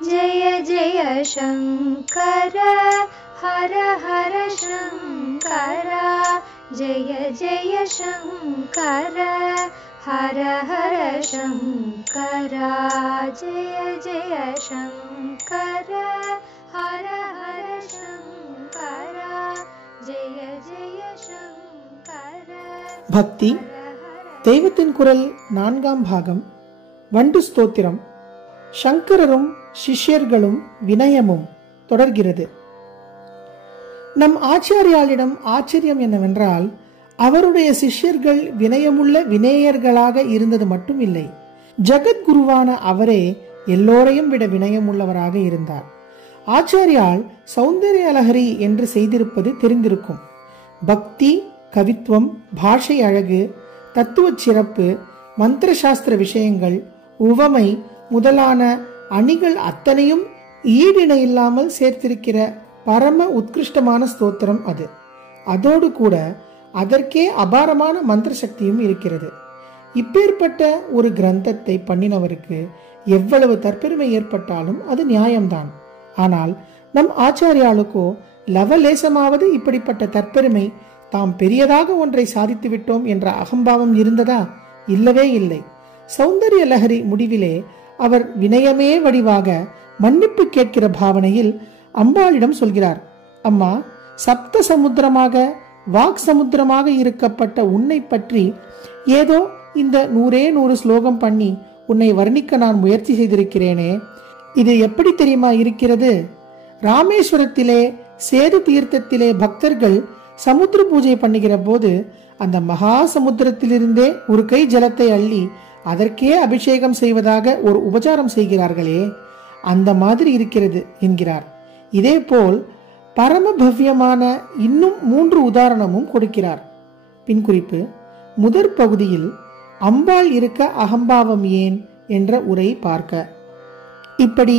जय जय शंकर हर हर शंकर जय जय शंकर हर हर शंकर जय जय शंकर हर हर शंकर जय जय शंकर. பக்தி தெய்வத்தின் குரல் 4ஆம் பாகம். வண்டு ஸ்தோத்திரம். சங்கரரும் சிஷ்யர்களும் வினயமும் தொடர்கிறது. நம் ஆச்சாரியாளிடம் ஆச்சரியம் என்னவென்றால், அவருடைய சிஷ்யர்கள் வினயமுள்ள வினேயர்களாக இருந்தது மட்டும் இல்லை, ஜகத்குருவான அவரே எல்லோரையும் விட வினயமுள்ளவராக இருந்தார். ஆச்சாரியால் சௌந்தர்ய லஹரி என்று செய்திருப்பது தெரிந்திருக்கும். பக்தி, கவித்துவம், பாஷை அழகு, தத்துவ சிறப்பு, மந்திர சாஸ்திர விஷயங்கள், உவமை முதலான அணிகள் அத்தனையும் ஈடிணை இல்லாமல் சேர்த்திருக்கிற பரம உத்கிருஷ்டமான ஸ்தோத்திரம் அது. அதோடு கூட அதற்கே அபாரமான மந்திர சக்தியும் இருக்கிறது. இப்பேற்பட்ட ஒரு கிரந்தத்தை பண்ணினவருக்கு எவ்வளவு தற்பெருமை ஏற்பட்டாலும் அது நியாயம்தான். ஆனால் நம் ஆச்சாரியாளுக்கோ லவலேசமாவது இப்படிப்பட்ட தற்பெருமை, தாம் பெரியதாக ஒன்றை சாதித்து விட்டோம் என்ற அகம்பாவம் இருந்ததா? இல்லவே இல்லை. சௌந்தர்ய லஹரி முடிவிலே அவர் வினயமே வடிவாக மன்னிப்பு கேட்கிற பாவனையில் அம்பாளிடம் சொல்கிறார், அம்மா, சப்த சமுத்திரமாக வாக் சமுத்திரமாக இருக்கப்பட்ட உன்னை பற்றி ஏதோ இந்த 100 ஸ்லோகம் பண்ணி உன்னை வர்ணிக்க நான் முயற்சி செய்திருக்கிறேனே, இது எப்படி தெரியுமா இருக்கிறது? ராமேஸ்வரத்திலே சேது தீர்த்தத்திலே பக்தர்கள் சமுத்திர பூஜை பண்ணுகிற போது அந்த மகா சமுத்திரத்திலிருந்தே ஒரு கை ஜலத்தை அள்ளி அதற்கே அபிஷேகம் செய்வதாக ஒரு உபச்சாரம் செய்கிறார்களே, அந்த மாதிரி இருக்கிறது என்கிறார். இதேபோல் பரம பவ்யமான இன்னும் 3 உதாரணமும் கொடுக்கிறார். பின்குறிப்பு: முதற் பகுதியில் அம்பாள் இருக்க அகம்பாவம் ஏன் என்ற உரை பார்க்க. இப்படி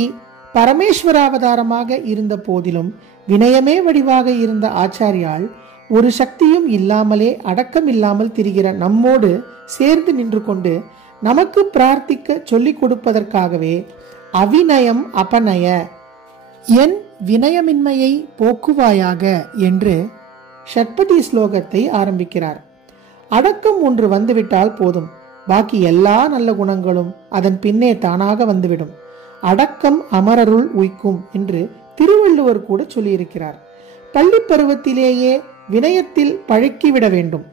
பரமேஸ்வராவதாரமாக இருந்த போதிலும் வினயமே வடிவாக இருந்த ஆச்சாரியால் ஒரு சக்தியும் இல்லாமலே அடக்கம் இல்லாமல் திரிகிற நம்மோடு சேர்ந்து நின்று கொண்டு நமக்கு பிரார்த்திக்க சொல்லிக் கொடுப்பதற்காகவே அவிநயம் அபநய, என் வினயமின்மையை போக்குவாயாக என்று ஷட்பதி ஸ்லோகத்தை ஆரம்பிக்கிறார். அடக்கம் ஒன்று வந்துவிட்டால் போதும், பாக்கி எல்லா நல்ல குணங்களும் அதன் பின்னே தானாக வந்துவிடும். அடக்கம் அமரருள் உய்க்கும் என்று திருவள்ளுவர் கூட சொல்லியிருக்கிறார். பள்ளி பருவத்திலேயே வினயத்தில் பழக்கிவிட வேண்டும்.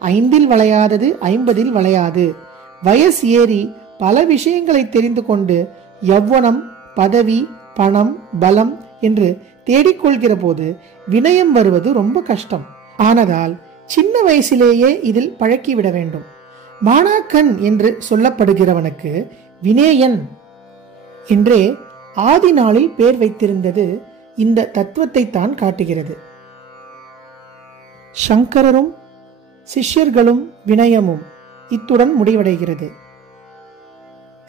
5 வளையாதது 50 வளையாது. வயசு ஏறி பல விஷயங்களை தெரிந்து கொண்டு யௌவனம், பதவி, பணம், பலம் என்று தேடிக்கொள்கிற போது வினயம் வருவது ரொம்ப கஷ்டம். ஆனதால் சின்ன வயசிலேயே இதில் பழக்கிவிட வேண்டும். மாணாக்கன் என்று சொல்லப்படுகிறவனுக்கு வினேயன் என்றே ஆதி நாளில் பேர் வைத்திருந்தது இந்த தத்துவத்தை தான் காட்டுகிறது. சங்கரரும் சிஷ்யர்களும் வினயமும் இத்துடன் முடிவடைகிறது.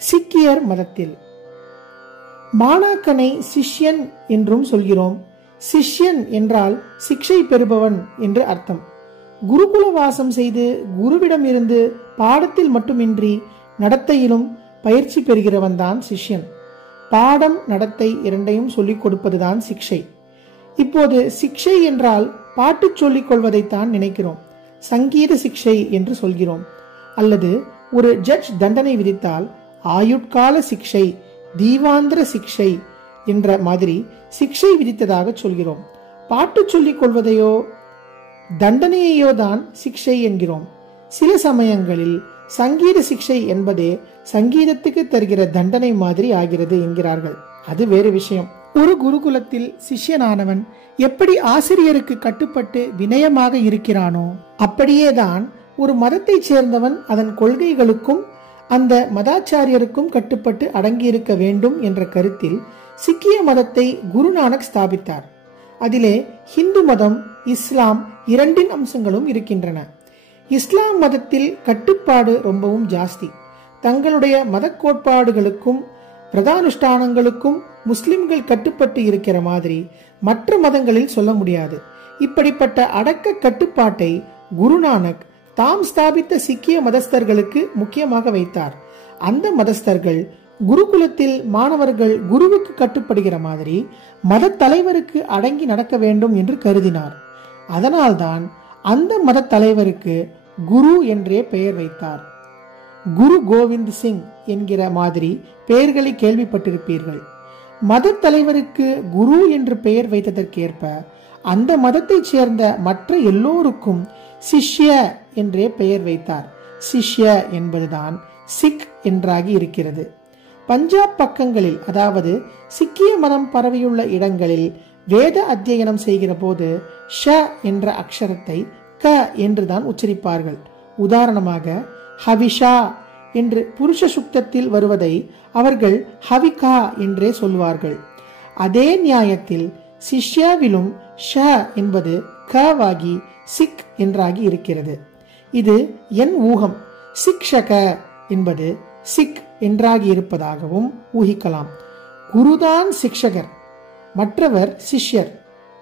சீக்கியர் மதத்தில் மாணாக்கனை சிஷ்யன் என்றும் சொல்கிறோம். சிஷ்யன் என்றால் சிக்ஷை பெறுபவன் என்று அர்த்தம். குருகுல வாசம் செய்து குருவிடம் இருந்து பாடத்தில் மட்டுமின்றி நடத்தையிலும் பயிற்சி பெறுகிறவன் தான் சிஷ்யன். பாடம், நடத்தை இரண்டையும் சொல்லிக் கொடுப்பதுதான் சிக்ஷை. இப்போது சிக்ஷை என்றால் பாட்டு சொல்லிக் கொள்வதைத்தான் நினைக்கிறோம். சங்கீத சிக்ஷை என்று சொல்கிறோம். அல்லது ஒரு ஜட்ஜ் தண்டனை விதித்தால் ஆயுட்கால சிக்ஷை, தீவாந்திர சிக்ஷை என்ற மாதிரி சிக்ஷை விதித்ததாக சொல்கிறோம். பாட்டு சொல்லிக் கொள்வதையோ தண்டனையையோ தான் சிக்ஷை என்கிறோம். சில சமயங்களில் சங்கீத சிக்ஷை என்பதே சங்கீதத்துக்கு தருகிற தண்டனை மாதிரி ஆகிறது என்கிறார்கள். அது வேறு விஷயம். ஒரு குருகுலத்தில் சிஷ்யனானவன் எப்படி ஆசிரியருக்கு கட்டுப்பட்டு வினயமாக இருக்கிறானோ, அப்படியேதான் ஒரு மதத்தை சேர்ந்தவன் அதன் கொள்கைகளுக்கும் அந்த மதாச்சாரியருக்கும் கட்டுப்பட்டு அடங்கியிருக்க வேண்டும் என்ற கருத்தில் சிக்கிய மதத்தை குருநானக் ஸ்தாபித்தார். அதிலே ஹிந்து மதம், இஸ்லாம் இரண்டின் அம்சங்களும் இருக்கின்றன. இஸ்லாம் மதத்தில் கட்டுப்பாடு ரொம்பவும் ஜாஸ்தி. தங்களுடைய மத கோட்பாடுகளுக்கும் பிரதானுஷ்டானங்களுக்கும் முஸ்லிம்கள் கட்டுப்பட்டு இருக்கிற மாதிரி மற்ற மதங்களில் சொல்ல முடியாது. இப்படிப்பட்ட அடக்க கட்டுப்பாட்டை குருநானக் தாம் ஸ்தாபித்த சிக்கிய மதஸ்தர்களுக்கு முக்கியமாக வைத்தார். அந்த மதஸ்தர்கள் குருகுலத்தில் மாணவர்கள் குருவுக்கு கட்டுப்படுகிற மாதிரி மத தலைவருக்கு அடங்கி நடக்க வேண்டும் என்று கருதினார். அதனால்தான் அந்த மத தலைவருக்கு குரு என்றே பெயர் வைத்தார். குரு கோவிந்த் சிங் என்கிற மாதிரி பெயர்களை கேள்விப்பட்டிருப்பீர்கள். மத தலைவருக்கு குரு என்று பெயர் வைத்ததற்கேற்ப அந்த மதத்தைச் சேர்ந்த மற்ற எல்லோருக்கும் சிஷ்ய என்றே பெயர் வைத்தார். சிஷ்ய என்பதுதான் சிக் என்றாகி இருக்கிறது. பஞ்சாப் பக்கங்களில், அதாவது சிக்கிய மதம் பரவியுள்ள இடங்களில் வேத அத்தியனம் செய்கிற போது ஷ என்ற அக்ஷரத்தை க என்றுதான் உச்சரிப்பார்கள். உதாரணமாக ஹவிஷா என்று புருஷ சுக்தத்தில் வருவதை அவர்கள் ஹவிகா என்றே சொல்வார்கள். அதே நியாயத்தில் சிஷ்யாவிலும் ஷ என்பது கவாகி சிக் என்றாகி இருக்கிறது. இது என் ஊகம். சிக்ஷக என்பது சிக் என்றாகி இருப்பதாகவும் ஊகிக்கலாம். குருதான் சிக்ஷகர், மற்றவர் சிஷ்யர்.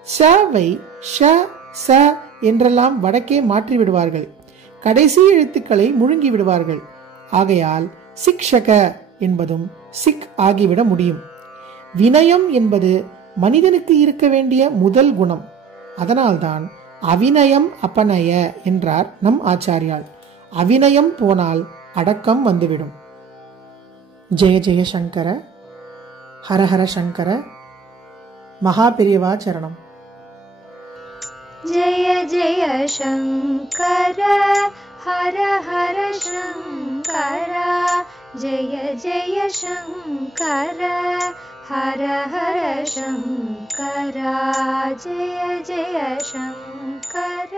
ஷவை ஷ ச என்றெல்லாம் வடக்கே மாற்றி விடுவார்கள். கடைசி எழுத்துக்களை முழுங்கி விடுவார்கள். ஆகையால் சிக்ஷக என்பதும் சிக் ஆகிவிட முடியும். வினயம் என்பது மனிதனுக்கு இருக்க வேண்டிய முதல் குணம். அதனால்தான் அவிநயம் அபநய என்றார் நம் ஆச்சாரியால். அவிநயம் போனால் அடக்கம் வந்துவிடும். ஜெய ஜெய சங்கர, ஹரஹர சங்கர, மகாபெரியவா சரணம். जय जय शंकर हर हर शंकर, जय जय शंकर हर हर शंकर, जय जय शंकर.